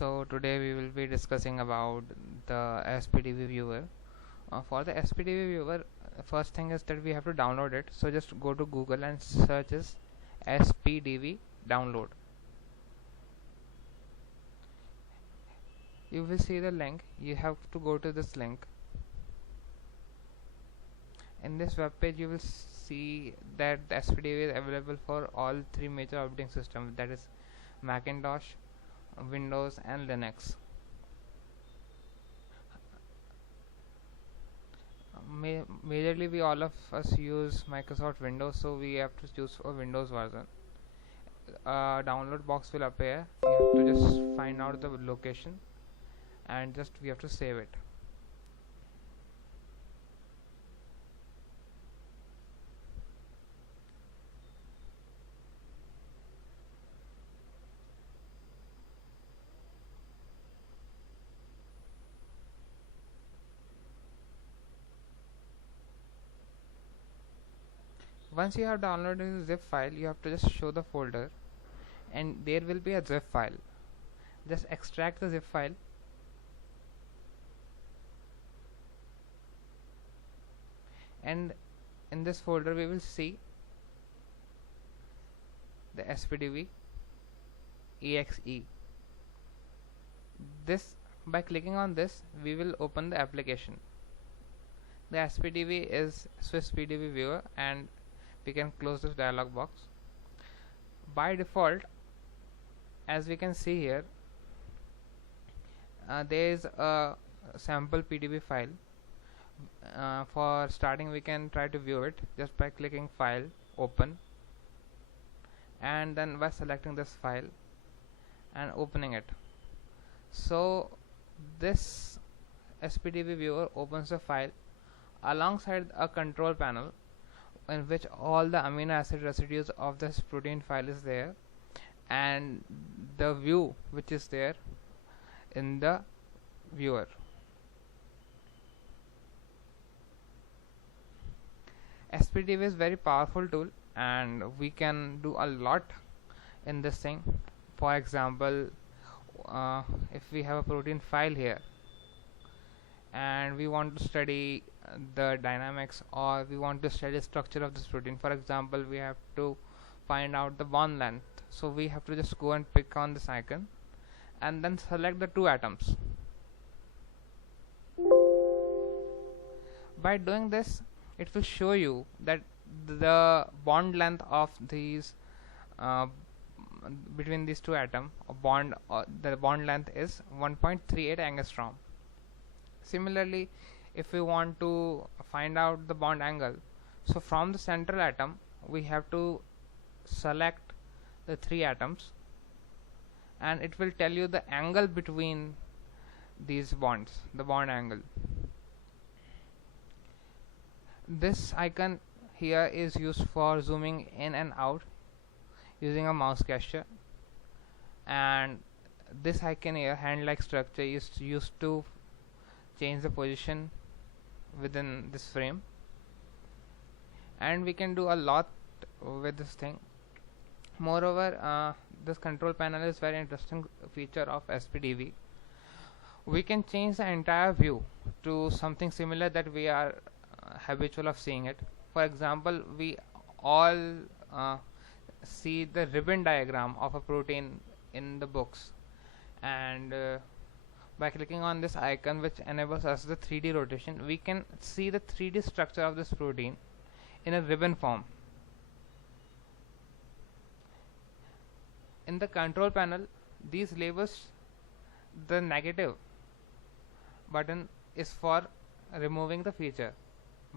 So today we will be discussing about the SPDB viewer. For the SPDB viewer, first thing is that we have to download it. So just go to Google and search as SPDB download. You will see the link. You have to go to this link. In this web page you will see that the SPDB is available for all three major operating systems, that is Macintosh, Windows and Linux. Majorly we all of us use Microsoft Windows, so we have to choose a Windows version. Download box will appear. You have to just find out the location and just we have to save it. Once you have downloaded the zip file, you have to just show the folder and there will be a zip file. Just extract the zip file and in this folder we will see the SPDB exe. This, by clicking on this, we will open the application. The SPDB is Swiss PDB viewer and we can close this dialog box. By default, as we can see here, there is a sample PDB file. For starting we can try to view it just by clicking file, open, and then by selecting this file and opening it. So this SPDB viewer opens the file alongside a control panel in which all the amino acid residues of this protein file is there, and the view which is there in the viewer. SPDB is very powerful tool and we can do a lot in this thing. For example, if we have a protein file here and we want to study the dynamics, or we want to study the structure of this protein. For example, we have to find out the bond length, so we have to just go and pick on this icon and then select the two atoms. By doing this, it will show you that the bond length of these between these two atoms, the bond length is 1.38 angstrom. Similarly, if we want to find out the bond angle, so from the central atom we have to select the three atoms and it will tell you the angle between these bonds, the bond angle. This icon here is used for zooming in and out using a mouse gesture, and this icon here, hand like structure, is used to change the position within this frame, and we can do a lot with this thing. Moreover, this control panel is very interesting feature of SPDB. We can change the entire view to something similar that we are habitual of seeing it. For example, we all see the ribbon diagram of a protein in the books, and by clicking on this icon, which enables us the 3D rotation, we can see the 3D structure of this protein in a ribbon form. In the control panel, these labels, the negative button is for removing the feature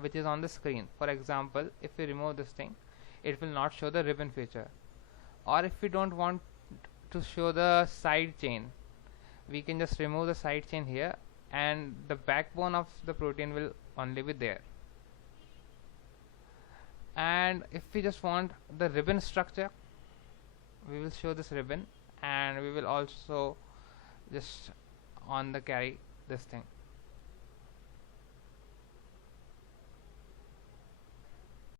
which is on the screen. For example, if we remove this thing, it will not show the ribbon feature. Or if we don't want to show the side chain, we can just remove the side chain here and the backbone of the protein will only be there. And if we just want the ribbon structure, we will show this ribbon, and we will also just on the carry this thing.